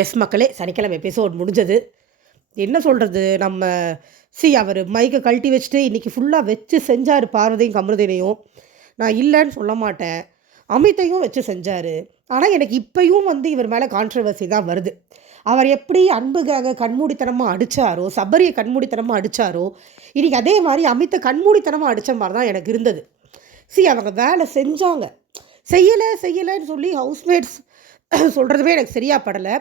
S மக்களே சனிக்கிழமை episode முடிஞ்சது. என்ன சொல்கிறது நம்ம சி அவர் மைக்கை கழட்டி வச்சுட்டு இன்றைக்கி ஃபுல்லாக வச்சு செஞ்சார் பார்வதியும் கமருதினையும் நான் இல்லைன்னு சொல்ல மாட்டேன். அமித்தையும் வச்சு செஞ்சார். ஆனால் எனக்கு இப்பயும் வந்து இவர் மேலே கான்ட்ரவர்சி தான் வருது. அவர் எப்படி அன்புக்காக கண்மூடித்தனமாக அடித்தாரோ சபரியை கண்மூடித்தனமாக அடித்தாரோ இன்றைக்கி அதே மாதிரி அமித்தை கண்மூடித்தனமாக அடித்த மாதிரி தான் எனக்கு இருந்தது. சி அவங்க வேலை செஞ்சாங்க. செய்யலை செய்யலைன்னு சொல்லி ஹவுஸ்மேட்ஸ் சொல்கிறதுமே எனக்கு சரியாக படலை.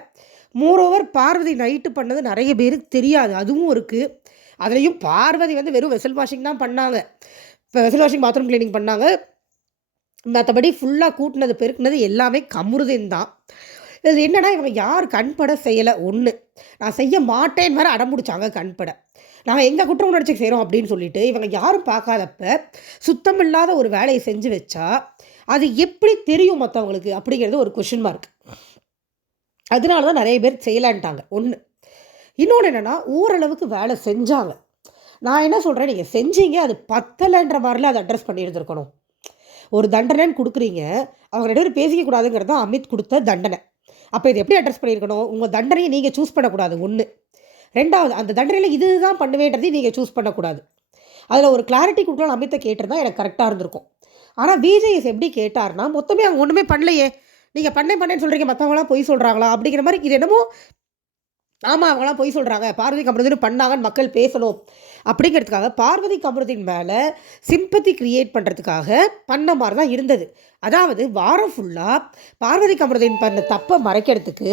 மோரோவர் பார்வதி நைட்டு பண்ணது நிறைய பேருக்கு தெரியாது. அதுவும் இருக்குது அதுலேயும் பார்வதி வந்து வெறும் வெசல் வாஷிங் தான் பண்ணாங்க. இப்போ வெசல் வாஷிங் பாத்ரூம் க்ளீனிங் பண்ணாங்க. மற்றபடி ஃபுல்லாக கூட்டினது பெருக்குனது எல்லாமே கமுருதேன் தான். இது என்னன்னா இவங்க யார் கண்பட செய்யலை? ஒன்று நான் செய்ய மாட்டேன்னு வேறு அடம்பிடிச்சாங்க கண்பட நாங்கள் எங்கள் குற்ற உணர்ச்சி செய்கிறோம் அப்படின்னு சொல்லிட்டு இவங்க யாரும் பார்க்காதப்ப சுத்தமில்லாத ஒரு வேலையை செஞ்சு வச்சா அது எப்படி தெரியும் மற்றவங்களுக்கு அப்படிங்கிறது ஒரு கொஷின் மார்க் அதனால தான் நிறைய பேர் செய்யலான்ட்டாங்க. ஒன்று இன்னொன்று என்னென்னா ஓரளவுக்கு வேலை செஞ்சாங்க. நான் என்ன சொல்கிறேன் நீங்கள் செஞ்சீங்க அது பத்தலைன்ற மாதிரிலாம் அதை அட்ரஸ் பண்ணியிருந்துருக்கணும் ஒரு தண்டனைன்னு கொடுக்குறீங்க அவங்க ரெண்டு பேரும் பேசிக்க கூடாதுங்கிறது தான் அமித் கொடுத்த தண்டனை. அப்போ இது எப்படி அட்ரஸ் பண்ணியிருக்கணும்? உங்கள் தண்டனையை நீங்கள் சூஸ் பண்ணக்கூடாது. ஒன்று ரெண்டாவது அந்த தண்டனையில் இது தான் பண்ணுவேன்றதையும் நீங்கள் சூஸ் பண்ணக்கூடாது. அதில் ஒரு கிளாரிட்டி கொடுக்கலாம் அமித்தை கேட்டிருந்தா எனக்கு கரெக்டாக இருந்திருக்கும். ஆனால் விஜேஎஸ் எப்படி கேட்டார்னா மொத்தமே அவங்க ஒன்றுமே பண்ணலையே. நீங்கள் பண்ணே பண்ணேன்னு சொல்கிறீங்க மற்றவங்களாம் பொய் சொல்கிறாங்களா அப்படிங்கிற மாதிரி இது என்னமோ ஆமாம் அவங்களாம் பொய் சொல்கிறாங்க பார்வதி கமருதீன் பண்ணாங்கன்னு மக்கள் பேசணும். அப்படிங்கிறதுக்காக பார்வதி கமருதீன் மேலே சிம்பத்தி கிரியேட் பண்ணுறதுக்காக பண்ண மாதிரி தான் இருந்தது. அதாவது வாரம் ஃபுல்லாக பார்வதி கமருதீன் பண்ண தப்பை மறைக்கிறதுக்கு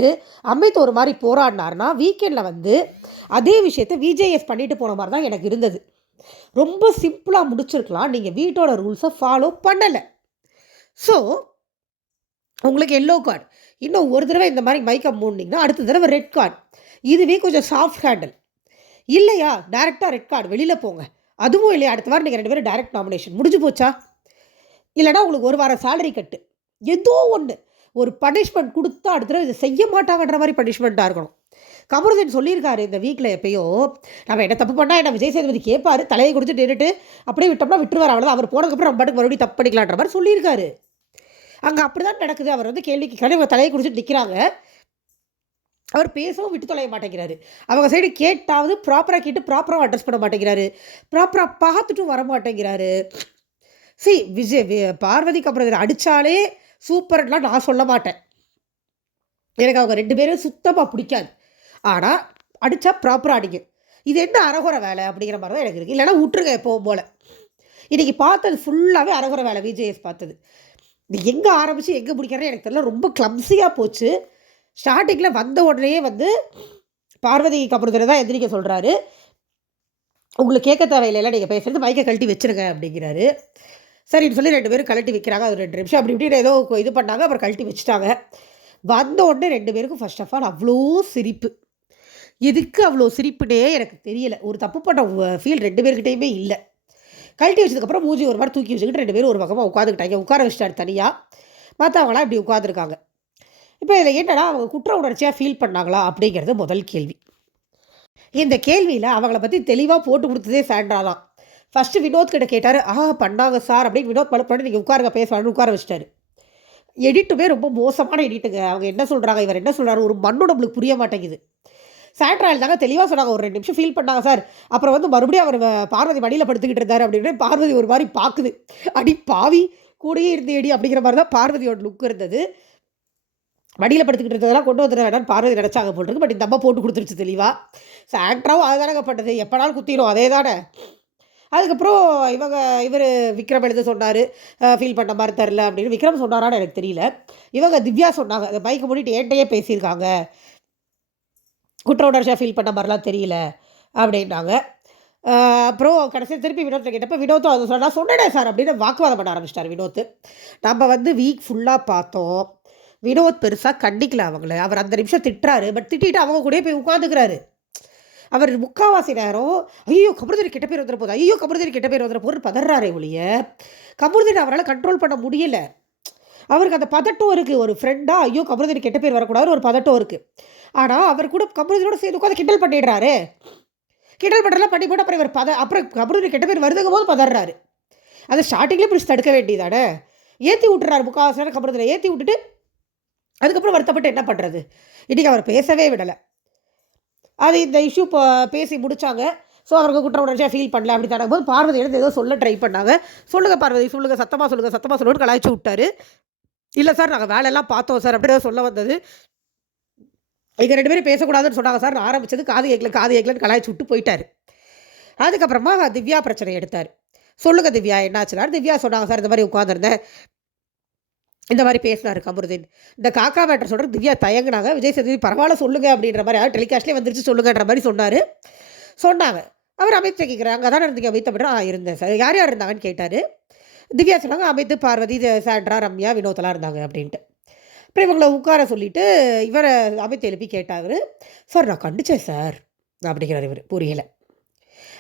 அமித் ஒரு மாதிரி போராடினார்னா வீக்கெண்டில் வந்து அதே விஷயத்தை விஜேஎஸ் பண்ணிட்டு போன மாதிரி தான் எனக்கு இருந்தது. ரொம்ப சிம்பிளாக முடிச்சிருக்கலாம். நீங்கள் வீட்டோட ரூல்ஸை ஃபாலோ பண்ணலை. ஸோ உங்களுக்கு எல்லோ கார்டு. இன்னும் ஒரு தடவை இந்த மாதிரி மைக்கை மூடினீங்கன்னா அடுத்த தடவை ரெட் கார்டு இதுவே கொஞ்சம் சாஃப்ட் ஹேண்டில் இல்லையா? டேரெக்டாக ரெட் கார்டு வெளியில் போங்க. அதுவும் இல்லையா? அடுத்த வாரம் நீங்கள் ரெண்டு பேரும் டேரக்ட் நாமினேஷன் முடிஞ்சு போச்சா? இல்லைனா உங்களுக்கு ஒரு வாரம் சேலரி கட்டு ஏதோ ஒன்று ஒரு பனிஷ்மெண்ட் கொடுத்தா அடுத்த தடவை இதை செய்ய மாட்டாங்கன்ற மாதிரி பனிஷ்மெண்ட்டாக இருக்கணும். கமருதன் சொல்லியிருக்காரு இந்த வீக்கில் எப்பயோ. நம்ம என்ன தப்பு பண்ணால் என்ன விஜய் சேதுபதி கேட்பாரு தலையை கொடுத்து நின்றுட்டு அப்படியே விட்டோம்னா விட்டுருவார் அவ்வளோதான் அவர் போனதுக்கப்புறம் நம்ம பாட்டுக்கு மறுபடியும் தப்பு பண்ணிக்கலான்ற மாதிரி சொல்லியிருக்காரு. அங்கே அப்படி தான் நடக்குது. அவர் வந்து கேள்விக்கு கடை தலையை குடிச்சிட்டு நிற்கிறாங்க அவர் பேசவும் விட்டு தொலைய மாட்டேங்கிறாரு. அவங்க சைடு கேட்டாவது ப்ராப்பராக கேட்டு ப்ராப்பராக அட்ரஸ் பண்ண மாட்டேங்கிறாரு. ப்ராப்பராக பார்த்துட்டும் வர மாட்டேங்கிறாரு. சி விஜய் பார்வதி பார்வதிக்கு அப்புறம் அடித்தாலே சூப்பர்லாம் நான் சொல்ல மாட்டேன். எனக்கு அவங்க ரெண்டு பேரும் சுத்தமாக பிடிக்காது. ஆனால் அடித்தா ப்ராப்பராக அடிங்க இது என்ன அரகுறை வேலை அப்படிங்கிற மாதிரி தான் எனக்கு இருக்குது இல்லைன்னா விட்டுருங்க எப்போவும் போல். இன்றைக்கி பார்த்தது ஃபுல்லாகவே அரகுறை வேலை விஜேஎஸ் பார்த்தது. இது எங்கே ஆரம்பித்து எங்கே பிடிக்கிறேன்னு எனக்கு தெரியல. ரொம்ப கிளம்ஸியாக போச்சு. ஸ்டார்டிங்கில் வந்த உடனே வந்து பார்வதி கபருதனை தான் எந்திரிக்க சொல்கிறாரு உங்களுக்கு கேட்க தேவையில்லை நீங்கள் பேசுகிறது மைக்கை கழட்டி வச்சிருங்க அப்படிங்கிறாரு. சரின்னு சொல்லி ரெண்டு பேரும் கழட்டி வைக்கிறாங்க. அது ரெண்டு நிமிஷம். அப்படி இப்படின்னு ஏதோ இது பண்ணாங்க. அப்புறம் கழட்டி வச்சுட்டாங்க. வந்த உடனே ரெண்டு பேருக்கும் ஃபர்ஸ்ட் ஆஃப் ஆல் அவ்வளோ சிரிப்பு. எதுக்கு அவ்வளோ சிரிப்புனே எனக்கு தெரியல. ஒரு தப்பு பண்ண ஃபீல் ரெண்டு பேர்கிட்டையுமே இல்லை. கழட்டி வச்சதுக்கப்புறம் மூஞ்சி ஒரு மாதிரி தூக்கி வச்சுக்கிட்டு ரெண்டு பேரும் ஒரு பக்கமாக உட்காந்துக்கிட்டாங்க உட்கார வச்சிட்டாரு தனியாக மற்றவங்களாம் இப்படி உட்காந்துருக்காங்க இப்போ இதில் என்னென்னா அவங்க குற்ற உணர்ச்சியாக ஃபீல் பண்ணாங்களா அப்படிங்கிறது முதல் கேள்வி. இந்த கேள்வியில் அவங்கள பற்றி தெளிவாக போட்டு கொடுத்ததே சாண்ட்ரா தான். ஃபஸ்ட்டு வினோத் கிட்ட கேட்டார் ஆ பண்ணாங்க சார் அப்படின்னு வினோத் பண்ண பண்ணி நீங்கள் உட்காருங்க பேசலாம்னு உட்கார வச்சிட்டாரு. எடிட்டுமே ரொம்ப மோசமான எடிட்டுங்க அவங்க என்ன சொல்கிறாங்க இவர் என்ன சொல்கிறாரு ஒரு மண்ணு நம்மளுக்கு புரிய மாட்டேங்குது. சாண்ட்ராயில் தாங்க தெளிவாக சொன்னாங்க ஒரு ரெண்டு நிமிஷம் ஃபீல் பண்ணாங்க சார். அப்புறம் வந்து மறுபடியும் அவர் பார்வதி மடியில் படுத்துக்கிட்டு இருந்தார் அப்படின்னு பார்வதி ஒரு மாதிரி பார்க்குது அடி பாவி கூடயே இருந்து அடி அப்படிங்கிற மாதிரி தான் பார்வதியோட லுக் இருந்தது. மடியில் படுத்துக்கிட்டு இருந்ததெல்லாம் கொண்டு வந்துட வேண்டாம்னு பார்வதி நினச்சாங்க போல் இருக்கு. பட் இந்த அம்மா போட்டு கொடுத்துருச்சு தெளிவாக சாண்ட்ராவும் அதுதானங்க பண்ணது எப்போனாலும் குத்திடும் அதே தானே அதுக்கப்புறம் இவங்க இவர் விக்ரம் எழுத சொன்னார். ஃபீல் பண்ண மாதிரி தெரில அப்படின்னு. விக்ரம் சொன்னாரான்னு எனக்கு தெரியல. இவங்க திவ்யா சொன்னாங்க அந்த பைக்கை மூடிட்டு ஏன்டையே பேசியிருக்காங்க? குற்ற உணர்ச்சியாக ஃபீல் பண்ண மாதிரிலாம் தெரியல அப்படின்னாங்க. அப்புறம் கடைசியில் திருப்பி வினோத்தை கேட்டப்போ வினோத்தும் அதை சொன்னால் சொன்னேனே சார் அப்படின்னு வாக்குவாதம் பண்ண ஆரம்பிச்சிட்டார் வினோத் நம்ம வந்து வீக் ஃபுல்லாக பார்த்தோம். வினோத் பெருசாக கண்டிக்கல அவங்கள. அவர் அந்த நிமிஷம் திட்டுறாரு பட் திட்டிட்டு அவங்க கூட போய் உட்காந்துக்கிறாரு. அவர் முக்காவாசி நேரம் ஐயோ கபருதரி கெட்ட பேர் வந்துட போது ஐயோ கபருதரி கெட்ட பேர் வந்துட போகுது பதறாரே ஒழிய. கபருதரி அவரால் கண்ட்ரோல் பண்ண முடியலை. அவருக்கு அந்த பதட்டம் இருக்குது ஒரு ஃப்ரெண்டாக ஐயோ கபருதரி கெட்ட பேர் வரக்கூடாது ஒரு பதட்டம் இருக்குது ஆனால் அவர் கூட கபருதரோட சேர்ந்து உட்காந்து கிண்டல் பண்ணிடுறாரு. கிண்டல் பண்ணுறலாம் பண்ணி போட்டு அப்புறம் இவர் பத அப்புறம் கபருதரி கெட்ட பேர் வருதுங்கும் போது பதறாரு. அதை ஸ்டார்டிங்லேயே பிடிச்சி தடுக்க வேண்டியதானே? ஏற்றி விட்டுறாரு முக்கால்வாசி நேரம் கபருதரை ஏற்றி விட்டுட்டு அதுக்கப்புறம் வருத்தப்பட்டு என்ன பண்ணுறது இன்றைக்கி அவர் பேசவே விடலை. அது இந்த இஷ்யூ இப்போ பேசி முடித்தாங்க ஸோ அவருக்கு குற்ற உணர்ச்சியாக ஃபீல் பண்ணல அப்படி தரும் போது பார்வதி எடுத்து ஏதோ சொல்ல ட்ரை பண்ணாங்க. சொல்லுங்கள் பார்வதி சொல்லுங்கள் சத்தமாக சொல்லுங்கள் சத்தமாக சொல்லுன்னு கலாய்ச்சி விட்டாரு. இல்லை சார் நாங்கள் வேலையெல்லாம் பார்த்தோம் சார் அப்படி சொல்ல வந்தது. இங்கே ரெண்டு பேரும் பேசக்கூடாதுன்னு சொன்னாங்க சார். நான் ஆரம்பிச்சது காது கேட்கல காது கேட்கலன்னு கலாய்ச்சி விட்டு போயிட்டார். அதுக்கப்புறமா திவ்யா பிரச்சனை எடுத்தார். சொல்லுங்கள் திவ்யா என்னாச்சுனாரு திவ்யா சொன்னாங்க சார் இந்த மாதிரி உட்காந்துருந்தேன் இந்த மாதிரி பேசினாரு கமருதீன். இந்த காக்கா மேட்டர் சொல்கிற திவ்யா தயங்குனாங்க. விஜய் சேதுபதி பரவாயில்ல சொல்லுங்கள் அப்படின்ற மாதிரி டெலிகாஸ்ட்லேயே வந்துருச்சு சொல்லுங்கன்ற மாதிரி சொன்னார். சொன்னாங்க. அவர் அமித் கேட்குறாங்க அங்கே தானே இருந்தீங்க அமித் அப்படின்னா "ஆ, இருந்தேன் சார். யார் யார் இருந்தாங்கன்னு கேட்டார். திவ்யா சொன்னாங்க அமித் பார்வதி இது சாண்ட்ரா ரம்யா வினோத்லாம் இருந்தாங்க அப்படின்ட்டு. அப்புறம் இவங்களை உட்கார சொல்லிட்டு இவரை அமித் எழுப்பி கேட்டார். சார் நான் கண்டிச்சேன் சார் அப்படிங்கிறார் இவர் புரியலை.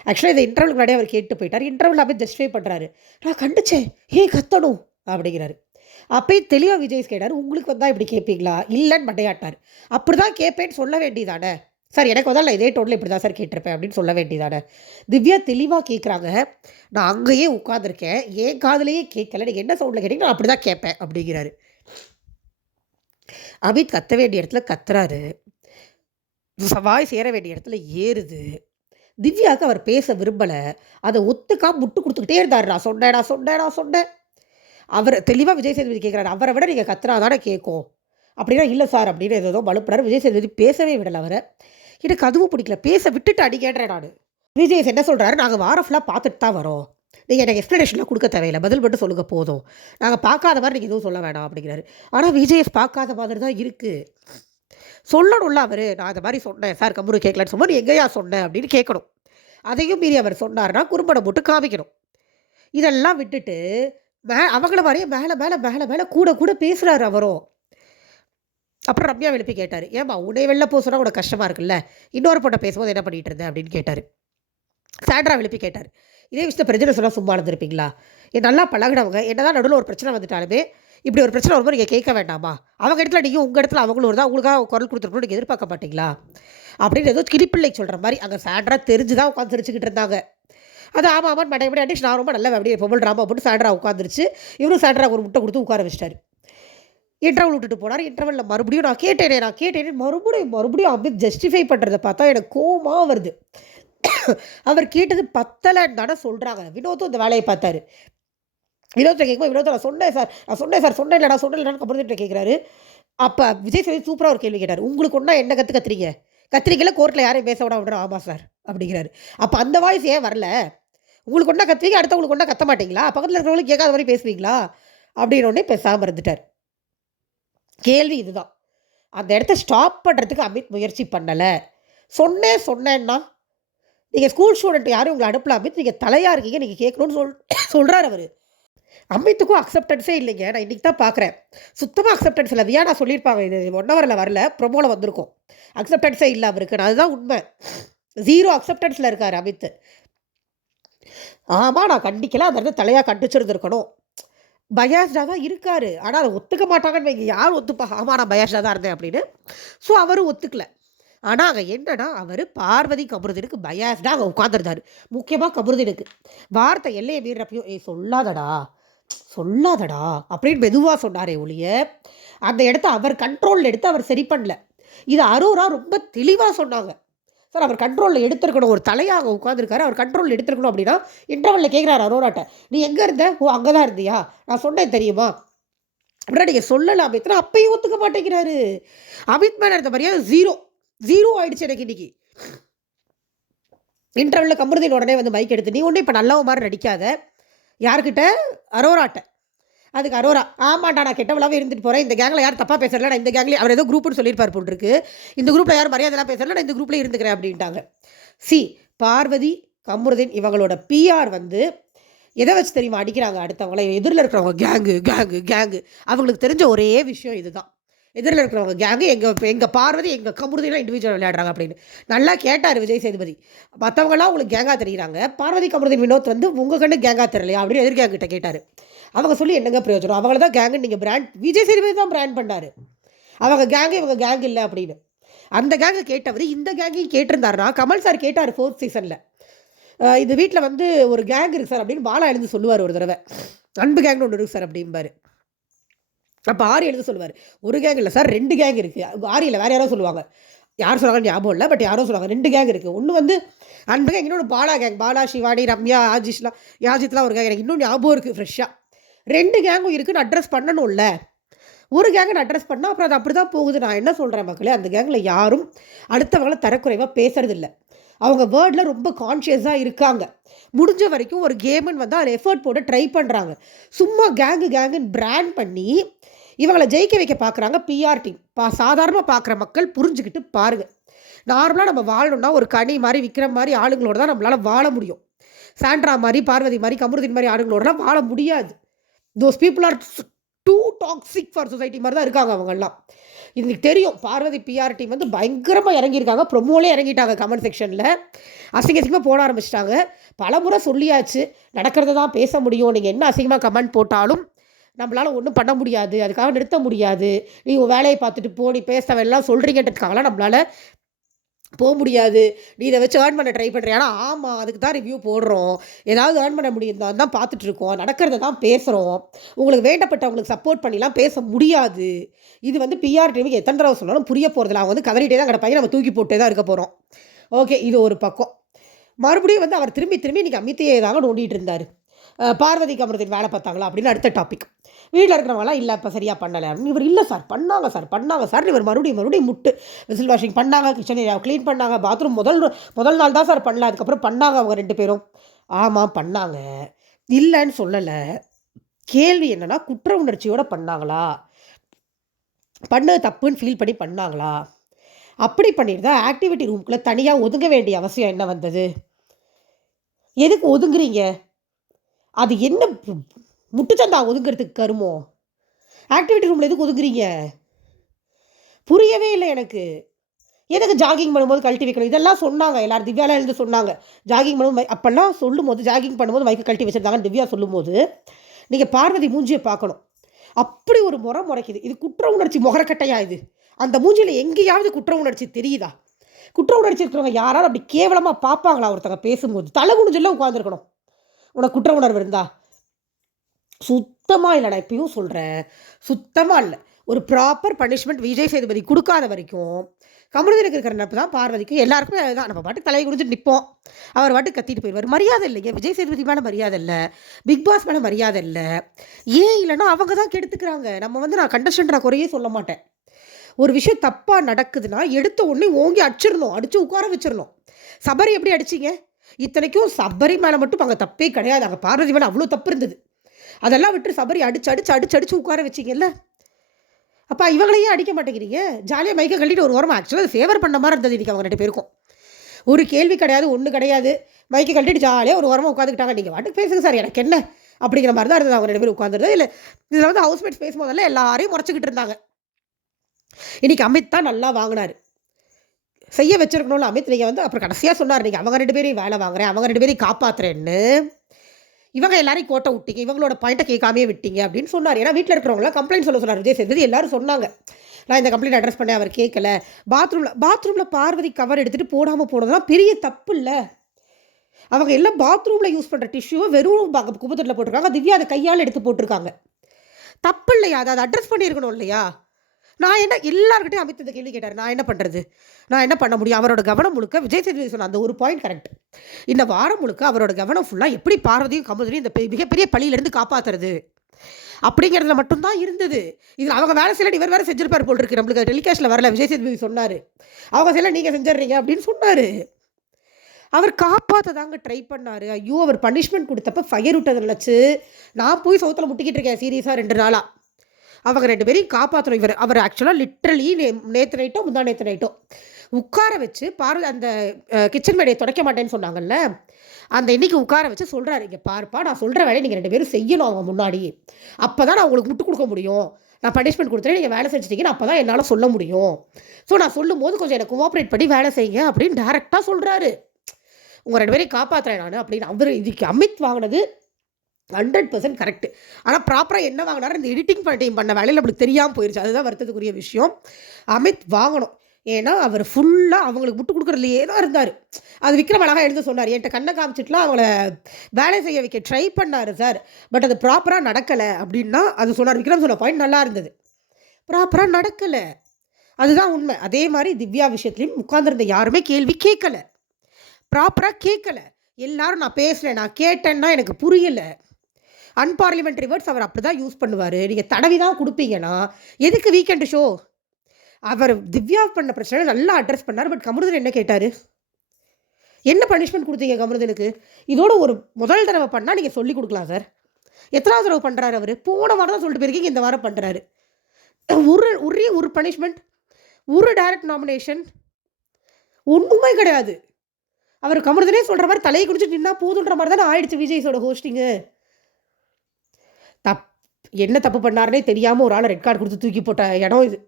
ஆக்சுவலாக இந்த இன்டர்வல் முன்னாடியே அவர் கேட்டு போயிட்டார். இன்டர்வல் அப்படியே ஜஸ்டிஃபை பண்ணுறாரு நான் கண்டிச்சேன் ஏன் கத்தணும்? அப்படிங்கிறாரு. அப்பயே தெளிவாக விஜய் கேட்டார். உங்களுக்கு வந்தால் இப்படி கேட்பீங்களா இல்லைன்னு மண்டையாட்டார். அப்படி தான் கேட்பேன்னு சொல்ல வேண்டியதானே? சார் எனக்கு வந்தால் நான் இதே டோனில் இப்படி தான் சார் கேட்டிருப்பேன் அப்படின்னு சொல்ல வேண்டியதானே? திவ்யா தெளிவாக கேட்குறாங்க நான் அங்கேயே உட்காந்துருக்கேன் என் காதுலேயே கேட்கல நீங்கள் என்ன சவுண்டில் கேட்டீங்க நான் அப்படி தான் கேட்பேன் அப்படிங்கிறாரு. அமித் கத்த வேண்டிய இடத்துல கத்துறாரு. வாய் சேர வேண்டிய இடத்துல ஏறுது. திவ்யாவுக்கு அவர் பேச விரும்பலை. அதை ஒத்துக்காம முட்டு கொடுத்துக்கிட்டே இருந்தார். நான் சொன்னேன் நான் சொன்னேன் நான் சொன்னேன். அவர் தெளிவாக விஜய் சேதுபதி கேட்குறாரு அவரை விட நீங்கள் கத்துனா தானே கேட்கும் அப்படின்னா இல்லை சார் அப்படின்னு ஏதோ மலுப்புறாரு விஜய் சேதுபதி பேசவே விடலை அவரை. எனக்கு அதுவும் பிடிக்கல. பேச விட்டுட்டு அடி கேட்டுறேன் நான். விஜய் என்ன சொல்கிறாரு நாங்கள் வாரம் ஃபுல்லாக பார்த்துட்டு தான் வரோம். நீங்கள் எனக்கு எக்ஸ்ப்ளனேஷன்லாம் கொடுக்க தேவையில்லை. பதில் மட்டும் சொல்லுங்க போதும். நாங்கள் பார்க்காத மாதிரி நீங்கள் எதுவும் சொல்ல வேணாம் அப்படிங்கிறாரு. ஆனால் விஜய் பார்க்காத மாதிரி தான் இருக்குது சொல்லணும்ல அவர். நான் அந்த மாதிரி சொன்னேன். சார் கம்முரு கேட்கலன்னு சொன்னா எங்கேயா சொன்னேன் அப்படின்னு கேட்கணும் அதையும் மீறி அவர் சொன்னார்னா குறும்படம் போட்டு காமிக்கணும். இதெல்லாம் விட்டுட்டு மே அவங்கள மாதிரியே மேலே மேலே மேலே மேலே கூட கூட பேசுகிறாரு அவரும். அப்புறம் ரம்யா எழுப்பி கேட்டார். ஏம்மா உன்னை வெளில போக சொன்னால் உனக்கு கஷ்டமாக இருக்குல்ல? இன்னொரு பொண்ணை பேசும்போது என்ன பண்ணிகிட்டு இருந்தேன் அப்படின்னு கேட்டார். சாண்ட்ரா எழுப்பி கேட்டார். இதே விஷயத்தை பிரச்சனை சொன்னால் சும்மா இருந்திருப்பீங்களா? நல்லா பழகினவங்க என்னதான் நடுவில் ஒரு பிரச்சனை வந்துட்டாலுமே இப்படி ஒரு பிரச்சனை வரும்போது நீங்கள் கேட்க வேண்டாமா? அவங்க இடத்துல நீங்கள் உங்கள் இடத்துல அவங்களும் இருந்தால் உங்களுக்காக குரல் கொடுத்துருக்கணும் நீங்கள் எதிர்பார்க்க மாட்டீங்களா? அப்படின்னு ஏதோ கிளிப்பிள்ளை சொல்கிற மாதிரி அங்கே சாண்ட்ரா தெரிஞ்சு தான் உட்காந்து சிரிச்சுக்கிட்டு இருந்தாங்க. அது ஆமாம் ஆமாம் மடை அடிச்சு நான் ரொம்ப நல்ல அப்படியே பொம்பள் ட்ராமா போட்டு சாண்ட்ரா உட்காந்துருச்சு இவரும் சாண்ட்ரா ஒரு முட்டை கொடுத்து உட்கார வச்சிட்டாரு. இன்டர்வல் விட்டுட்டு போனார். இன்டர்வலில் மறுபடியும் நான் கேட்டேனே நான் கேட்டேனே மறுபடியும் மறுபடியும் அப்படியே ஜஸ்டிஃபை பண்ணுறதை பார்த்தா எனக்கு கோவமாக வருது. அவர் கேட்டது பத்தலைன்னு தானே சொல்கிறாங்க வினோத்தும் இந்த வேலையை பார்த்தாரு. வினோத்தை கேட்கும்போது வினோத்தை நான் சொன்னேன் சார். நான் சொன்னேன் சார். சொன்னேன் இல்லை நான் சொன்னேன் இல்லைன்னு கமர்ந்துட்டு கேட்குறாரு. அப்போ விஜய் சேவை சூப்பராக ஒரு கேள்வி கேட்டார். உங்களுக்கு ஒன்றா என்ன கற்று கத்துறீங்க? கத்திரிக்கையில் கோர்ட்டில் யாரையும் பேச விட விடுறோம் ஆமாம் சார். அப்படிங்கிறாரு. அப்போ அந்த வாய்ஸ் ஏன் வரல? உங்களுக்கு ஒன்றா கத்துவீங்க அடுத்தவங்களுக்கு ஒன்றா கத்த மாட்டீங்களா? பக்கத்தில் இருக்கிறவங்களுக்கு கேட்காத மாதிரி பேசுவீங்களா அப்படின்னோடனே பேசாமல் இருந்துட்டார். கேள்வி இதுதான். அந்த இடத்த ஸ்டாப் பண்ணுறதுக்கு அமித் முயற்சி பண்ணலை. சொன்னேன் சொன்னேன்னா நீங்கள் ஸ்கூல் ஸ்டூடெண்ட் யாரும் உங்களை அனுப்பல அமித் நீங்கள் தலையாக இருக்கீங்க நீங்கள் கேட்கணும்னு சொல் சொல்கிறார் அவர். அமித்துக்கும் அக்செப்டன்ஸே இல்லைங்க. நான் இன்றைக்கி தான் பார்க்குறேன் சுத்தமாக அக்செப்டன்ஸ் இல்லை. வியா நான் சொல்லியிருப்பாங்க. இது ஒன் ஹவரில் வரல ப்ரொமோவில் வந்திருக்கும். அக்செப்டன்ஸே இல்லை அவருக்கு. நான் அதுதான் உண்மை. ஜீரோ அக்செப்டன்ஸில் இருக்கார் அமித். ஆமாம் நான் கண்டிக்கலாம் அந்த இடத்துல தலையாக கண்டிச்சிருந்துருக்கணும். பயாஸ்டாக தான் இருக்கார். ஆனால் அதை ஒத்துக்க மாட்டாங்கன்னு வைங்க. யார் ஒத்துப்பா ஆமாம் நான் பயாஸ்டாக தான் இருந்தேன் அப்படின்னு. ஸோ அவரும் ஒத்துக்கலை. ஆனால் அங்கே என்னன்னா அவர் பார்வதி கமருதனுக்கு பயாஸ்டாக அங்கே உட்காந்துருந்தார் முக்கியமாக கமருதனுக்கு வார்த்தை எல்லையை மீறப்பையும் ஏய் சொல்லாதடா. சொல்லாதடா. அப்படின்னு மெதுவாக சொன்னாரே ஒழிய அந்த இடத்த அவர் கண்ட்ரோலில் எடுத்து அவர் சரி பண்ணல. இது அரோரா ரொம்ப தெளிவாக சொன்னாங்க. சார் அவர் கண்ட்ரோலில் எடுத்துருக்கணும். ஒரு தலையாக உட்காந்துருக்காரு அவர் கண்ட்ரோலில் எடுத்துருக்கணும் அப்படின்னா இன்டர்வலில் கேட்குறாரு அரோராட்ட. நீ எங்கே இருந்த? ஓ அங்கே தான் இருந்தியா? நான் சொன்னேன் தெரியுமா? அப்படின்னா நீங்கள் சொல்லலாம். அமித்னா அப்பயும் ஒத்துக்க மாட்டேங்கிறாரு. அமித் மேனர் இருந்த மாதிரியா ஜீரோ ஜீரோ ஆயிடுச்சு எனக்கு இன்னைக்கு. இன்டர்வலில் கமருதீன் உடனே வந்து மைக் எடுத்து நீ ஒன்றும் இப்போ நல்லவ மாதிரி நடிக்காத. யார்கிட்ட? அரோராட்ட. அதுக்கு அரோரா ஆமாண்டா நான் கெட்டவளாவே இருந்துட்டு போகிறேன் இந்த கேங்கில் யார் தப்பாக பேசல நான் இந்த கேங்லேயே அவர் ஏதோ குரூப்னு சொல்லியிருப்பார் போல் இருக்கு. இந்த குரூப்பில் யார் மரியாதைலாம் பேசல நான் இந்த குரூப்பில் இருந்துக்கிறேன் அப்படின்ட்டாங்க. சி பார்வதி கமருதீன் இவங்களோட பிஆர் வந்து எதை வச்சு தெரியுமா? அடிக்கிறாங்க அடுத்தவங்கள எதிரில் இருக்கிறவங்க கேங்கு கேங்கு கேங்கு அவங்களுக்கு தெரிஞ்ச ஒரே விஷயம் இதுதான். எதிரில் இருக்கிறவங்க கேங்கு எங்கள் எங்கள் பார்வதி எங்கள் கமருதிலாம் இண்டிவிஜுவல் விளையாடுறாங்க அப்படின்னு. நல்லா கேட்டார் விஜய் சேதுபதி. மற்றவங்களாம் உங்களுக்கு கேங்காக தெரியுறாங்க. பார்வதி கமுருதி வினோத் வந்து உங்கள் கண்ணு கேங்காக தெரியலையா? அப்படின்னு எதிர் கேட்டார். அவங்க சொல்லி என்னங்க பிரயோஜனம்? அவங்கள தான் கேங்குன்னு நீங்கள் பிராண்ட் விஜய் சேதுபதி தான் பிராண்ட் பண்ணார். அவங்க கேங்கு இவங்க கேங் இல்லை அப்படின்னு. அந்த கேங்கை கேட்டவர் இந்த கேங்கையும் கேட்டிருந்தாருன்னா கமல் சார் கேட்டார் ஃபோர்த் சீசனில் இது வீட்டில் வந்து ஒரு கேங் இருக்குது சார் அப்படின்னு பாலா எழுந்து சொல்லுவார் ஒரு தடவை. அன்பு கேங்னு ஒன்று இருக்குது சார் அப்படிம்பாரு. அப்போ ஆரி எழுத சொல்லுவார். ஒரு கேங் இல்லை சார் ரெண்டு கேங் இருக்குது ஆரியில் வேறு யாரோ சொல்லுவாங்க. யார் சொல்கிறாங்க ஞாபகம் இல்லை பட் யாரோ சொல்லுவாங்க. ரெண்டு கேங் இருக்குது ஒன்று வந்து அன்பு கேங் இன்னொன்று பாலா கேங் பாலா சிவானி ரம்யா ஆஜிஷ்லாம் யாஜித்லாம் ஒரு கேங் எனக்கு இன்னும் ஞாபகம் இருக்குது ஃப்ரெஷ்ஷாக ரெண்டு கேங்கும் இருக்குன்னு அட்ரஸ் பண்ணணும்ல. ஒரு கேங்கை அட்ரஸ் பண்ணால் அப்புறம் அது அப்படி தான் போகுது. நான் என்ன சொல்கிறேன் மக்களே அந்த கேங்கில் யாரும் அடுத்தவங்களை தரக்குறைவாக பேசுறதில்ல. அவங்க வேர்டில் ரொம்ப கான்ஷியஸாக இருக்காங்க. முடிஞ்ச வரைக்கும் ஒரு கேமுன்னு வந்து அதில் எஃபர்ட் போட்டு ட்ரை பண்ணுறாங்க சும்மா கேங்கு கேங்குன்னு பிராண்ட் பண்ணி இவங்களை ஜெயிக்க வைக்க பார்க்குறாங்க பிஆர் டீம் பா சாதாரணமாக பார்க்குற மக்கள் புரிஞ்சுக்கிட்டு பாருங்கள் நார்மலாக நம்ம வாழணும்னா ஒரு கனி மாதிரி விற்கிற மாதிரி ஆளுங்களோட தான் நம்மளால் வாழ முடியும். சாண்ட்ரா மாதிரி பார்வதி மாதிரி கமருதின் மாதிரி ஆளுங்களோடலாம் வாழ முடியாது. Those people are too toxic for society மாதிரி தான் இருக்காங்க அவங்கெல்லாம் இன்னைக்கு தெரியும் பார்வதி பிஆர் டீம் வந்து பயங்கரமாக இறங்கியிருக்காங்க. ப்ரொமோலே இறங்கிட்டாங்க கமெண்ட் செக்ஷனில் அசிங்க அசிங்கமாக போட ஆரம்பிச்சிட்டாங்க. பல முறை சொல்லியாச்சு நடக்கிறத தான் பேச முடியும். நீங்கள் என்ன அசிங்கமாக கமெண்ட் போட்டாலும் நம்மளால் ஒன்றும் பண்ண முடியாது. அதுக்காக நிறுத்த முடியாது. நீ உன் வேலையை பார்த்துட்டு போ. நீ பேச எல்லாம் சொல்கிறீங்கன்றதுக்காகலாம் நம்மளால் போக முடியாது. நீ இதை வச்சு ஏர்ன் பண்ண ட்ரை பண்ணுறியா ஆனால் ஆமாம் அதுக்கு தான் ரிவ்யூ போடுறோம். ஏதாவது ஏர்ன் பண்ண முடியும் தான் பார்த்துட்ருக்கோம் நடக்கிறத தான் பேசுகிறோம் உங்களுக்கு வேண்டப்பட்டவங்களுக்கு சப்போர்ட் பண்ணிலாம் பேச முடியாது. இது வந்து பிஆர் டிவிக்கு எத்தனை தடவை சொன்னாலும் புரிய போகிறதில்ல அவங்க வந்து கதறிட்டே தான் கிடப்பாங்க. நம்ம தூக்கி போட்டே தான் இருக்க போகிறோம் ஓகே இது ஒரு பக்கம். மறுபடியும் வந்து அவர் திரும்பி திரும்பி இன்றைக்கி அமித்தையே தாங்க நோண்டிகிட்டு இருந்தார். பார்வதி கமரத்தின் வேலை பார்த்தாங்களா அப்படின்னு அடுத்த டாபிக் வீட்டில் இருக்கிறவங்களாம் இல்லை இப்போ சரியாக பண்ணலை. இவர் இல்லை சார் பண்ணாங்க சார் பண்ணாங்க சார். இவர் மறுபடியும் மறுபடியும் முட்டு விசில் வாஷிங் பண்ணாங்க கிச்சன் ஏரியா க்ளீன் பண்ணாங்க பாத்ரூம் முதல் முதல் நாள் தான் சார் பண்ணல அதுக்கப்புறம் பண்ணாங்க அவங்க ரெண்டு பேரும். ஆமாம் பண்ணாங்க. இல்லைன்னு சொல்லலை. கேள்வி என்னென்னா குற்ற உணர்ச்சியோட பண்ணாங்களா? பண்ணது தப்புன்னு ஃபீல் பண்ணி பண்ணாங்களா? அப்படி பண்ணியிருந்தா ஆக்டிவிட்டி ரூம்குள்ளே தனியாக ஒதுங்க வேண்டிய அவசியம் என்ன வந்தது? எதுக்கு ஒதுங்குறீங்க? அது என்ன முட்டுச்சந்தா ஒதுங்கிறதுக்கு கருமோ? ஆக்டிவிட்டி ரூமில் எதுக்கு ஒதுங்குறீங்க? புரியவே இல்லை எனக்கு. எதுக்கு ஜாகிங் பண்ணும்போது கழட்டி வைக்கணும்? இதெல்லாம் சொன்னாங்க எல்லாரும் திவ்யாலாம் எழுந்து சொன்னாங்க. ஜாகிங் பண்ணும்போது அப்போல்லாம் சொல்லும்போது ஜாகிங் பண்ணும்போது மைக்கை கழட்டி வச்சிருந்தாங்க திவ்யா சொல்லும்போது நீங்கள் பார்வதி மூஞ்சியை பார்க்கணும். அப்படி ஒரு முறை முறைக்குது. இது குற்ற உணர்ச்சி முகரக்கட்டையா இது? அந்த மூஞ்சியில் எங்கேயாவது குற்ற உணர்ச்சி தெரியுதா? குற்ற உணர்ச்சி இருக்கிறவங்க யாராவது அப்படி கேவலமாக பார்ப்பாங்களா? ஒருத்தங்க பேசும்போது. தலை குனிஞ்செல்லாம் உட்காந்துருக்கணும் உனக்கு குற்ற உணர்வு இருந்தா? சுத்தமாக இல்லை நான் இப்பயும் சொல்கிறேன் சுத்தமாக இல்லை. ஒரு ப்ராப்பர் பனிஷ்மெண்ட் விஜய் சேதுபதி கொடுக்காத வரைக்கும் கமருதனுக்கு இருக்கிற நட்பு தான் பார்வதிக்கு எல்லாருக்குமே அதுதான். நம்ம பாட்டு தலையை குடிஞ்சு நிற்போம் அவர் பாட்டு கத்திட்டு போயிடுவார். மரியாதை இல்லைங்க விஜய் சேதுபதி மேலே மரியாதை இல்லை? பிக் பாஸ் மேலே மரியாதை இல்லை? ஏன் இல்லைன்னா அவங்க தான் கெடுத்துக்கிறாங்க. நம்ம வந்து நான் கண்டஸ்டன்ட் குறையே சொல்ல மாட்டேன். ஒரு விஷயம் தப்பாக நடக்குதுன்னா எடுத்த உடனே ஓங்கி அடிச்சிடணும். அடித்து உட்கார வச்சிடணும். சபரி எப்படி அடிச்சிங்க? இத்தனைக்கும் சபரி மேலே மட்டும் அங்கே தப்பே கிடையாது. அங்கே பார்வதி மேலே அவ்வளோ தப்பு இருந்தது. அதெல்லாம் விட்டு சபரி அடிச்சு அடிச்சு அடிச்சு அடிச்சு உட்கார வச்சிங்கல்ல? அப்பா இவங்களையே அடிக்க மாட்டேங்கிறீங்க? ஜாலியாக மைக்க கட்டிட்டு ஒரு ஓரமாக ஆக்சுவலாக ஃபேவர் பண்ண மாதிரி இருந்தது இன்றைக்கி அவங்க ரெண்டு பேருக்கும். ஒரு கேள்வி கிடையாது ஒன்று கிடையாது. மைக்கை கட்டிட்டு ஜாலியாக ஒரு ஓரமாக உட்காந்துக்கிட்டாங்க. நீங்கள் வாட்டுக்கு பேசுங்க சார் எனக்கு என்ன? அப்படிங்கிற மாதிரி தான் இருந்தது. அவங்க ரெண்டு பேரும் உட்காந்துருது இல்லை இதில் வந்து ஹவுஸ்மேட்ஸ் பேசும்போதெல்லாம் எல்லாரையும் முறைச்சிக்கிட்டு இருந்தாங்க. இன்றைக்கி அமித் தான் நல்லா வாங்கினார். செய்ய வச்சிருக்கணும்ல அமித் நீங்கள் வந்து அப்புறம் கடைசியாக சொன்னார் நீங்கள் அவங்க ரெண்டு பேரையும் வேலை வாங்குறேன் அவங்க ரெண்டு பேரையும் காப்பாத்துறேன்னு. இவங்க எல்லாரையும் கோட்டை விட்டீங்க இவங்களோட பாயிண்ட்டை கேட்காமே விட்டீங்க அப்படின்னு சொன்னார். ஏன்னா வீட்டில் இருக்கிறவங்களாம் கம்ப்ளைண்ட் சொல்ல சொன்னார் விஜய் சேதுபதி எல்லாரும் சொன்னாங்க நான் இந்த கம்ப்ளைண்ட் அட்ரஸ் பண்ணேன் அவர் கேட்கல. பாத்ரூமில் பாத்ரூமில் பார்வதி கவர் எடுத்துகிட்டு போடாமல் போனதுலாம் பெரிய தப்பு இல்லை. அவங்க எல்லாம் பாத்ரூமில் யூஸ் பண்ணுற டிஷ்யூவை வெறும் குப்பத்தொட்டில் போட்டிருக்காங்க திவ்யா அதை கையால் எடுத்து போட்டிருக்காங்க. தப்பு இல்லையா? அதை அட்ரஸ் பண்ணியிருக்கணும் இல்லையா? நான் என்ன எல்லாருக்கிட்டையும் அமித் இந்த கேள்வி கேட்டார். நான் என்ன பண்ணுறது நான் என்ன பண்ண முடியும்? அவரோட கவனம் முழுக்க விஜய் சேதுபதி சொன்ன அந்த ஒரு பாயிண்ட் கரெக்ட் இந்த வாரம் முழுக்க அவரோட கவனம் ஃபுல்லாக எப்படி பார்வதியும் கமலரையும் இந்த பெ- மிகப்பெரிய பள்ளியிலேருந்து காப்பாற்றுறது அப்படிங்கிறதுல மட்டும்தான் இருந்தது. இதில் அவங்க வேலை செய்யல இவர் வேறு செஞ்சிருப்பார் போல் இருக்கு. நம்மளுக்கு டெலிகாஸ்டில் வரல விஜய் சேதுபதி சொன்னார். அவங்க செய்யல நீங்கள் செஞ்சிடுறீங்க அப்படின்னு சொன்னார். அவர் காப்பாற்ற தாங்க ட்ரை பண்ணார். ஐயோ அவர் பனிஷ்மெண்ட் கொடுத்தப்ப ஃபயர் விட்டதை நினச்சி நான் போய் சவுத்தில் முட்டிக்கிட்டு இருக்கேன் சீரியஸாக ரெண்டு நாளாக அவங்க ரெண்டு பேரையும் காப்பாற்றணும் இவர் அவர் ஆக்சுவலாக லிட்ரலி நேற்று நைட்டோ முந்தா நேற்று நைட்டோ உட்கார வச்சு பாரு அந்த கிச்சன் மேடையை துடைக்க மாட்டேன்னு சொன்னாங்கல்ல அந்த இன்னைக்கு உட்கார வச்சு சொல்கிறாரு இங்கே பாருப்பா நான் சொல்கிற வேலையை நீங்கள் ரெண்டு பேரும் செய்யணும் அவங்க முன்னாடி. அப்போ தான் நான் உங்களுக்கு விட்டு கொடுக்க முடியும். நான் பனிஷ்மெண்ட் கொடுத்துட்டு நீங்கள் வேலை செஞ்சிட்டீங்கன்னு அப்போ தான் என்னால் சொல்ல முடியும். ஸோ நான் சொல்லும் போது கொஞ்சம் எனக்கு கோஆப்ரேட் பண்ணி வேலை செய்யுங்க அப்படின்னு டேரெக்டாக சொல்கிறாரு உங்கள் ரெண்டு பேரையும் காப்பாற்றுறேன் நான் அப்படின்னு அவர் இதுக்கு அமித் வாங்கினது ஹண்ட்ரட் பர்சன்ட் கரெக்ட். ஆனால் ப்ராப்பராக என்ன வாங்கினாரு? இந்த எடிட்டிங் பண்ண பண்ண வேலையில் நம்மளுக்கு தெரியாமல் போயிடுச்சு அதுதான் வருத்தத்துக்குரிய விஷயம். அமித் வாங்கணும். ஏன்னா அவர் ஃபுல்லாக அவங்களுக்கு விட்டு கொடுக்குறதுலையே தான் இருந்தார். அது விக்ரம் அழகாக எழுத சொன்னார். என்கிட்ட கண்ணை காமிச்சிட்டுலாம் அவங்கள வேலை செய்ய வைக்க ட்ரை பண்ணார் சார் பட் அது ப்ராப்பராக நடக்கலை. அப்படின்னா அது சொன்னார். விக்ரம் சொன்ன பாயிண்ட் நல்லா இருந்தது. ப்ராப்பராக நடக்கலை. அதுதான் உண்மை. அதே மாதிரி திவ்யா விஷயத்துலையும் உட்காந்துருந்த யாருமே கேள்வி கேட்கல. ப்ராப்பராக கேட்கல. எல்லாரும் நான் பேசுகிறேன் நான் கேட்டேன்னா எனக்கு புரியல. அன்பார்லிமெண்ட்ரி வேர்ட்ஸ் அவர் அப்படி தான் யூஸ் பண்ணுவார். நீங்கள் தடவி தான் கொடுப்பீங்கன்னா எதுக்கு வீக்கெண்டு ஷோ அவர் திவ்யா பண்ண பிரச்சனை நல்லா அட்ரஸ் பண்ணார். பட் கமருதன் என்ன கேட்டார்? என்ன பனிஷ்மெண்ட் கொடுத்தீங்க கமருதனுக்கு? இதோட ஒரு முதல் தடவை பண்ணால் நீங்கள் சொல்லி கொடுக்கலாம் சார் எத்தனாவது தடவை பண்ணுறாரு அவர்? போன வாரம் தான் சொல்லிட்டு போயிருக்கீங்க இந்த வாரம் பண்ணுறாரு ஒரு ஒரே ஒரு பனிஷ்மெண்ட் ஒரு டைரக்ட் நாமினேஷன் ஒன்றுமே கிடையாது. அவர் கமருதனே சொல்கிற மாதிரி தலையை குடிச்சு நின்னா போதுன்ற மாதிரி தானே ஆயிடுச்சு விஜய்ஸோட ஹோஸ்டிங்கு தப் என்ன தப்பு பண்ணாருனே தெரியாமல் ஒரு ஆளை ரெட் கார்டு கொடுத்து தூக்கி போட்ட இடம் இது.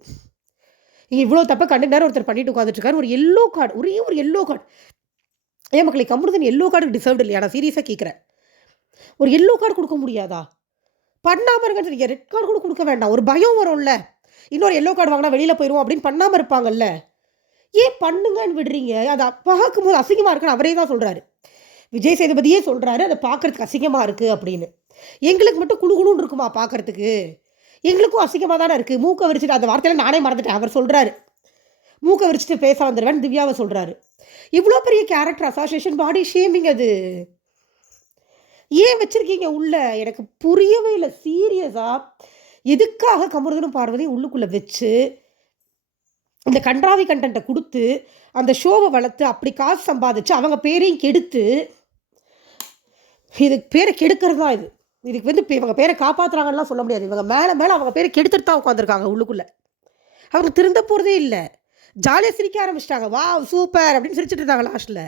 இங்கே இவ்வளோ தப்பை கண்டு நேரம் ஒருத்தர் பண்ணிட்டு உட்காந்துட்ருக்காரு ஒரு எல்லோ கார்டு ஒரே ஒரு எல்லோ கார்டு ஏன் மக்களை கமருதன் எல்லோ கார்டு டிசர்வ்டு இல்லையா? நான் சீரியஸாக கேட்குறேன் ஒரு எல்லோ கார்டு கொடுக்க முடியாதா? பண்ணாமல் இருங்கன்னு ரெட் கார்டு கூட கொடுக்க வேண்டாம். ஒரு பயம் வரும்ல. இன்னொரு எல்லோ கார்டு வாங்கினா வெளியில் போயிடுவோம் அப்படின்னு பண்ணாமல் இருப்பாங்கல்ல. ஏன் பண்ணுங்கன்னு விடுறீங்க? அதை பார்க்கும்போது அசிங்கமாக இருக்குன்னு அவரே தான் சொல்கிறாரு விஜய் சேதுபதியே சொல்கிறாரு அதை பார்க்குறதுக்கு அசிங்கமாக இருக்குது அப்படின்னு. எங்களுக்கு மட்டும் குழு குழுன்னு இருக்குமா பார்க்குறதுக்கு? எங்களுக்கும் அசிங்கமாக தானே இருக்குது மூக்கை விரிச்சிட்டு அந்த வார்த்தையில் நானே மறந்துட்டேன். அவர் சொல்கிறாரு மூக்கை விரிச்சிட்டு பேச வந்துடுவேன் திவ்யாவை சொல்கிறாரு இவ்வளோ பெரிய கேரக்டர் அசோசியேஷன் பாடி ஷேமிங் அது. ஏன் வச்சுருக்கீங்க உள்ள? எனக்கு புரியவே இல்லை. சீரியஸாக எதுக்காக கமருதனும் பார்வதி உள்ளுக்குள்ளே வச்சு இந்த கன்றாவி கண்டென்ட்டை கொடுத்து அந்த ஷோவை வளர்த்து அப்படி காசு சம்பாதிச்சு அவங்க பேரையும் கெடுத்து இதுக்கு பேரை கெடுக்கிறது தான் இது. இதுக்கு வந்து இப்போ இவங்க பேரை காப்பாற்றுறாங்கலாம் சொல்ல முடியாது. இவங்க மேலே மேலே அவங்க பேரை கெடுத்துட்டு தான் உட்காந்துருக்காங்க உள்ளுக்குள்ளே. அவங்க திருந்த போகிறதே இல்லை. ஜாலியாக சிரிக்க ஆரம்பிச்சிட்டாங்க. வா சூப்பர்! அப்படின்னு சிரிச்சிட்டு இருந்தாங்க லாஸ்ட்டில்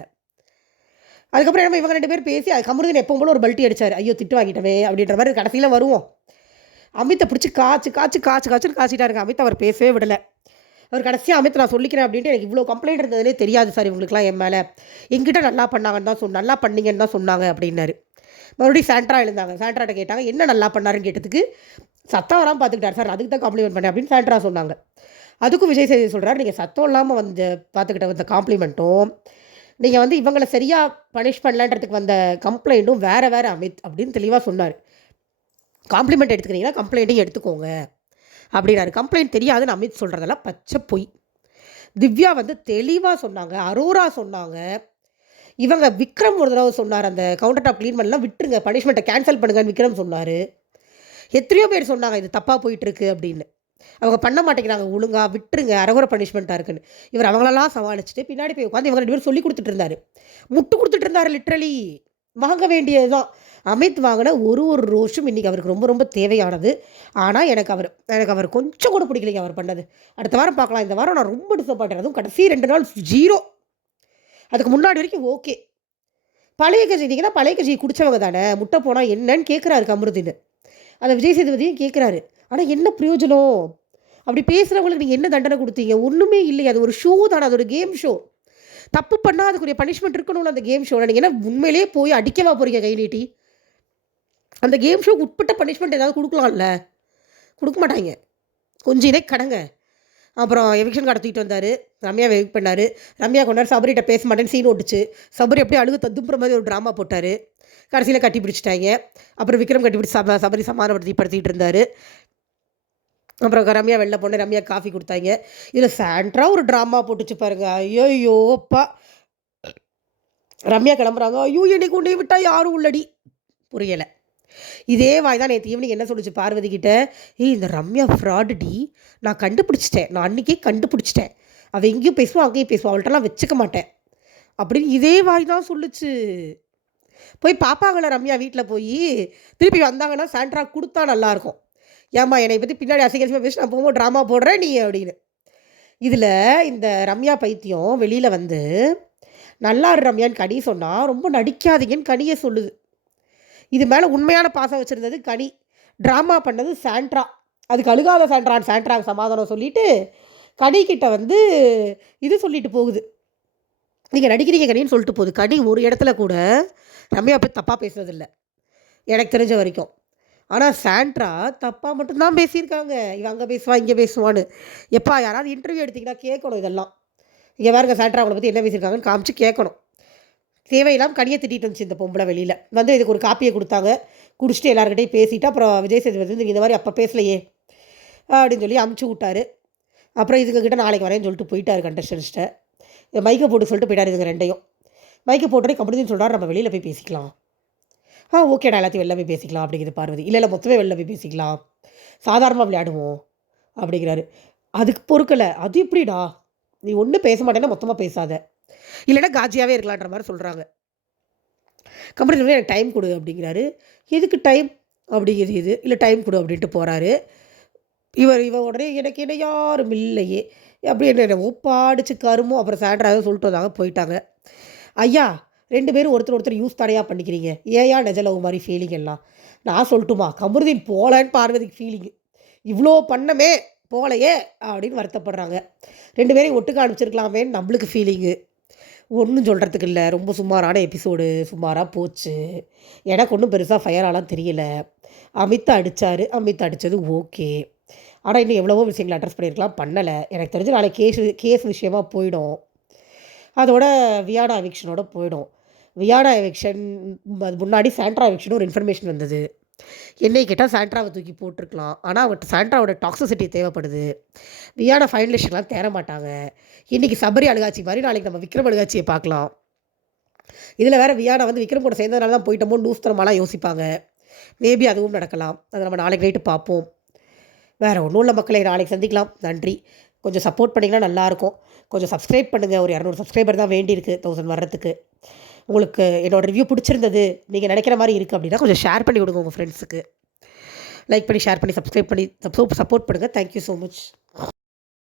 அதுக்கப்புறம் நம்ம இவங்க ரெண்டு பேர் பேசி அது கமருதன் எப்போ போல ஒரு பல்ட்டி அடிச்சார். ஐயோ திட்டு வாங்கிட்டவே! அப்படின்ற மாதிரி கடைசியில் வருவோம். அமித்தை பிடிச்சி காய்ச்சி காய்ச்சி காய்ச்சி காய்ச்சின்னு காய்ச்சிட்டாருங்க. அமித் அவர் பேசவே விடலை. அவர் கடைசியாக அமித் நான் சொல்லிக்கிறேன் அப்படின்ட்டு எனக்கு இவ்வளோ கம்ப்ளைண்ட் இருந்ததுலேயே தெரியாது சார் இவங்களுக்குலாம் என் மேலே. எங்கிட்ட நல்லா பண்ணாங்கன்னு தான் சொன்ன நல்லா பண்ணீங்கன்னு தான் சொன்னாங்க அப்படின்னாரு. மறுபடியும் சாண்ட்ரா எழுந்தாங்க. சாண்ட்ராட்ட கேட்டாங்க என்ன நல்லா பண்ணாருன்னு கேட்டதுக்கு சத்தம் வராமல் பார்த்துக்கிட்டார் சார் அதுக்கு தான் காம்ப்ளிமெண்ட் பண்ணேன் அப்படின்னு சாண்ட்ரா சொன்னாங்க. அதுக்கும் விஜய் சேதி சொல்கிறார் நீங்கள் சத்தம் இல்லாமல் வந்து பார்த்துக்கிட்ட வந்த காம்ப்ளிமெண்ட்டும் நீங்கள் வந்து இவங்களை சரியாக பனிஷ் பண்ணலான்றதுக்கு வந்த கம்ப்ளைண்ட்டும் வேறு வேறு அமித் அப்படின்னு தெளிவாக சொன்னார். காம்ப்ளிமெண்ட் எடுத்துக்கிறீங்கன்னா கம்ப்ளைண்ட்டையும் எடுத்துக்கோங்க அப்படின்னாரு. கம்ப்ளைண்ட் தெரியாதுன்னு அமித் சொல்கிறதெல்லாம் பச்சை பொய். திவ்யா வந்து தெளிவாக சொன்னாங்க அரோரா சொன்னாங்க இவங்க விக்ரம் ஒரு தடவை சொன்னார் அந்த கவுண்டர் டாப் க்ளீன் பண்ணலாம் விட்டுருங்க பனிஷ்மெண்ட்டை கேன்சல் பண்ணுங்கன்னு விக்ரம் சொன்னார். எத்தனையோ பேர் சொன்னாங்க இது தப்பாக போயிட்டுருக்கு அப்படின்னு. அவங்க பண்ண மாட்டேங்கிறாங்க ஒழுங்காக விட்டுருங்க அரகுர பனிஷ்மெண்ட்டாக இருக்குன்னு. இவர் அவங்களெல்லாம் சமாளிச்சுட்டு பின்னாடி போய் உட்காந்து இவங்க ரெண்டு பேரும் சொல்லி கொடுத்துட்டு இருந்தார். முட்டு கொடுத்துட்டு இருந்தார் லிட்ரலி வாங்க வேண்டியது தான் அமித் வாங்கின ஒரு ஒரு ரோஷும் இன்றைக்கி அவருக்கு ரொம்ப ரொம்ப தேவையானது. ஆனால் எனக்கு அவர் எனக்கு அவர் கொஞ்சம் கூட பிடிக்கலைங்க அவர் பண்ணது. அடுத்த வாரம் பார்க்கலாம். இந்த வாரம் நான் ரொம்ப டிசப்பாயிட்டேன் அதுவும் கடைசி ரெண்டு நாள் ஜீரோ அதுக்கு முன்னாடி வரைக்கும் ஓகே. பழைய கட்சி நீங்கள் தான் பழைய கட்சி குடித்தவங்க தானே? முட்டை போனால் என்னன்னு கேட்குறாரு கமருதின்னு அதை விஜய் சேதுபதியும் கேட்குறாரு ஆனால் என்ன பிரயோஜனம்? அப்படி பேசுகிறவங்களுக்கு நீங்கள் என்ன தண்டனை கொடுத்தீங்க? ஒன்றுமே இல்லை அது ஒரு ஷோ தானே. அது ஒரு கேம் ஷோ தப்பு பண்ணால் அதுக்குரிய பனிஷ்மெண்ட் இருக்கணும்ல அந்த கேம் ஷோவில் நீங்கள் என்ன உண்மையிலே போய் அடிக்கவா போகிறீங்க கை நீட்டி அந்த கேம் ஷோக்கு உட்பட்ட பனிஷ்மெண்ட் ஏதாவது கொடுக்கலாம்ல? கொடுக்க மாட்டாங்க. கொஞ்சம் இதே கடங்க. அப்புறம் எவிக்ஷன் கார்டை தூக்கிட்டு வந்தார். ரம்யா வெயிட் பண்ணார். ரம்யா கொண்டாரு சபரிகிட்ட பேச மாட்டேன்னு சீன் ஓட்டுச்சு. சபரி அப்படியே அழுகு ததுப்புற மாதிரி ஒரு ட்ராமா போட்டார். கடைசியில் கட்டி பிடிச்சிட்டாங்க. அப்புறம் விக்ரம் கட்டி பிடிச்சி சப சபரி சமாதானப்படுத்தி படுத்திகிட்டு இருந்தார். அப்புறம் ரம்யா வெளில போனேன் ரம்யா காஃபி கொடுத்தாங்க. இதில் சாண்ட்ரா ஒரு ட்ராமா போட்டுச்சு பாருங்க. ஐயோ ரம்யா கிளம்புறாங்க. ஐயோ என்னை கொண்டு விட்டால் யாரும் உள்ளடி. புரியலை. இதே வாய் தான் நேற்று ஈவினிங் என்ன சொல்லுச்சு பார்வதி கிட்ட? ஏய் இந்த ரம்யா ஃப்ராடுடி நான் கண்டுபிடிச்சிட்டேன். நான் அன்றைக்கே கண்டுபிடிச்சிட்டேன். அவள் எங்கேயும் பேசுவாள் அங்கேயும் பேசுவான் அவள்கிட்டலாம் வச்சுக்க மாட்டேன். அப்படின்னு இதே வாய் தான் சொல்லுச்சு. போய் பார்ப்பாங்களே ரம்யா வீட்டில் போய்? திருப்பி வந்தாங்கன்னா சாண்ட்ரா கொடுத்தா நல்லாயிருக்கும். ஏம்மா என்னை பற்றி பின்னாடி அசிங்கசியமாக பேசி நான் போகும்போது ட்ராமா போடுறேன் நீ அப்படின்னு. இதில் இந்த ரம்யா பைத்தியம் வெளியில் வந்து நல்லா ரம்யான்னு கனி சொன்னால் ரொம்ப நடிக்காதீங்கன்னு கனியை சொல்லுது. இது மேலே உண்மையான பாசம் வச்சுருந்தது கனி. ட்ராமா பண்ணது சாண்ட்ரா அதுக்கு அழுகாத சாண்ட்ரான் சாண்ட்ராக்கு சமாதானம் சொல்லிட்டு கனிக்கிட்ட வந்து இது சொல்லிட்டு போகுது. நீங்கள் நடிக்கிறீங்க கனின்னு சொல்லிட்டு போகுது. கனி ஒரு இடத்துல கூட ரம்யா போய் தப்பாக பேசுறதில்ல எனக்கு தெரிஞ்ச வரைக்கும். ஆனால் சாண்ட்ரா தப்பாக மட்டும்தான் பேசியிருக்காங்க. இவன் அங்கே பேசுவா இங்கே பேசுவான்னு. எப்பா யாராவது இன்டர்வியூ எடுத்தீங்கன்னா கேட்கணும் இதெல்லாம். இங்கே பாருங்க சாண்ட்ரா அவங்களை பற்றி என்ன பேசியிருக்காங்கன்னு காமிச்சு கேட்கணும். தேவையில்லாமல் கனியை திட்டிட்டு வந்துச்சு இந்த பொம்பளை வெளியில். வந்து இதுக்கு ஒரு காப்பியை கொடுத்தாங்க. குடிச்சிட்டு எல்லாருக்கிட்டையும் பேசிட்டு அப்புறம் விஜய் சேதுபதி வந்து இந்த மாதிரி அப்போ பேசலையே அப்படின்னு சொல்லி அமுச்சு விட்டாரு. அப்புறம் இதுங்க கிட்ட நாளைக்கு வரேன்னு சொல்லிட்டு போயிட்டார் கண்டஸ்டன்ஸ்ட்டை மைக்கை போட்டு சொல்லிட்டு போயிட்டார் இதுங்க ரெண்டையும். மைக்கை போட்டோடனே கம்பெனி சொல்கிறார் நம்ம வெளியில் போய் பேசிக்கலாம். ஆ ஓகேடா எல்லாத்தையும் வெளில போய் பேசிக்கலாம் அப்படிங்கிறது பார்வதி. இல்லை இல்லை மொத்தமே வெளில போய் பேசிக்கலாம். சாதாரணமாக விளையாடுவோம் அப்படிங்கிறாரு. அதுக்கு பொறுக்கலை. அது எப்படிடா? நீ ஒன்றும் பேச மாட்டேன்னா மொத்தமாக பேசாத. இல்லைன்னா காஜியாகவே இருக்கலான்ற மாதிரி சொல்கிறாங்க கம்பெனி சொல்லி எனக்கு டைம் கொடு அப்படிங்கிறாரு. எதுக்கு டைம் அப்படிங்கிறது இது. இல்லை டைம் கொடு அப்படின்ட்டு போகிறாரு இவர் இவன் உடனே எனக்கு என்ன யாரும் இல்லையே. அப்படி என்ன ஒப்பாடிச்சு கருமோ அப்புறம் சாண்ட்ராக சொல்லிட்டு வந்தாங்க போயிட்டாங்க. ஐயா ரெண்டு பேரும் ஒருத்தர் ஒருத்தர் யூஸ் தடையாக பண்ணிக்கிறீங்க? ஏயா நெஜ லவ் மாதிரி ஃபீலிங் எல்லாம். நான் சொல்லட்டுமா? கமருதீன் போகலன்னு பார்வதிக்கு ஃபீலிங்கு இவ்வளோ பண்ணமே போகலையே அப்படின்னு வருத்தப்படுறாங்க. ரெண்டு பேரையும் ஒட்டுக்க அனுப்பிச்சிருக்கலாமேன்னு நம்மளுக்கு ஃபீலிங்கு ஒன்றும் சொல்கிறதுக்கு இல்லை. ரொம்ப சுமாரான எபிசோடு சுமாராக போச்சு. எனக்கு ஒன்றும் பெருசாக ஃபயராலாம் தெரியல. அமித் அடித்தார் அமித் அடித்தது ஓகே ஆனால் இன்னும் எவ்வளவோ விஷயங்கள் அட்ரஸ் பண்ணியிருக்கலாம். பண்ணலை. எனக்கு தெரிஞ்சு நாளைக்கு கேஸ் கேஸ் விஷயமாக போயிடும். அதோட வியாடா எவிக்ஷனோட போயிடும். வியாடா எவிக்ஷன் அது முன்னாடி சாண்ட்ரா எவிக்ஷன் ஒரு இன்ஃபர்மேஷன் வந்தது. என்னை கேட்டால் சாண்ட்ராவை தூக்கி போட்டிருக்கலாம். ஆனால் அவங்க சாண்ட்ராவோட டாக்ஸிசிட்டி தேவைப்படுது. வியான ஃபைனலிஸ்ட்லாம் தேர மாட்டாங்க. இன்றைக்கி சபரி அழுகாட்சி மாதிரி நாளைக்கு நம்ம விக்ரம் அழுகாட்சியை பார்க்கலாம். இதில் வேறு வியானா வந்து விக்ரம் கூட சேர்ந்ததுனால தான் போயிட்டோமோ லூஸ்தரமாலாம் யோசிப்பாங்க. மேபி அதுவும் நடக்கலாம். அதை நம்ம நாளைக்கு நைட்டு பார்ப்போம். வேறு ஒன்றும் இல்லை மக்களை நாளைக்கு சந்திக்கலாம். நன்றி. கொஞ்சம் சப்போர்ட் பண்ணிங்கன்னா நல்லாயிருக்கும் கொஞ்சம் சப்ஸ்கிரைப் பண்ணுங்கள் ஒரு இரநூறு சப்ஸ்கிரைபர் தான் வேண்டியிருக்கு. தௌசண்ட் வர்றதுக்கு. உங்களுக்கு என்னோடய ரிவ்யூ பிடிச்சிருந்தது நீங்கள் நினைக்கிற மாதிரி இருக்குது அப்படின்னா கொஞ்சம் ஷேர் பண்ணி விடுங்க உங்கள் ஃப்ரெண்ட்ஸுக்கு லைக் பண்ணி ஷேர் பண்ணி சப்ஸ்கிரைப் பண்ணி சப்போர்ட் பண்ணுங்கள் தேங்க்யூ ஸோ மச்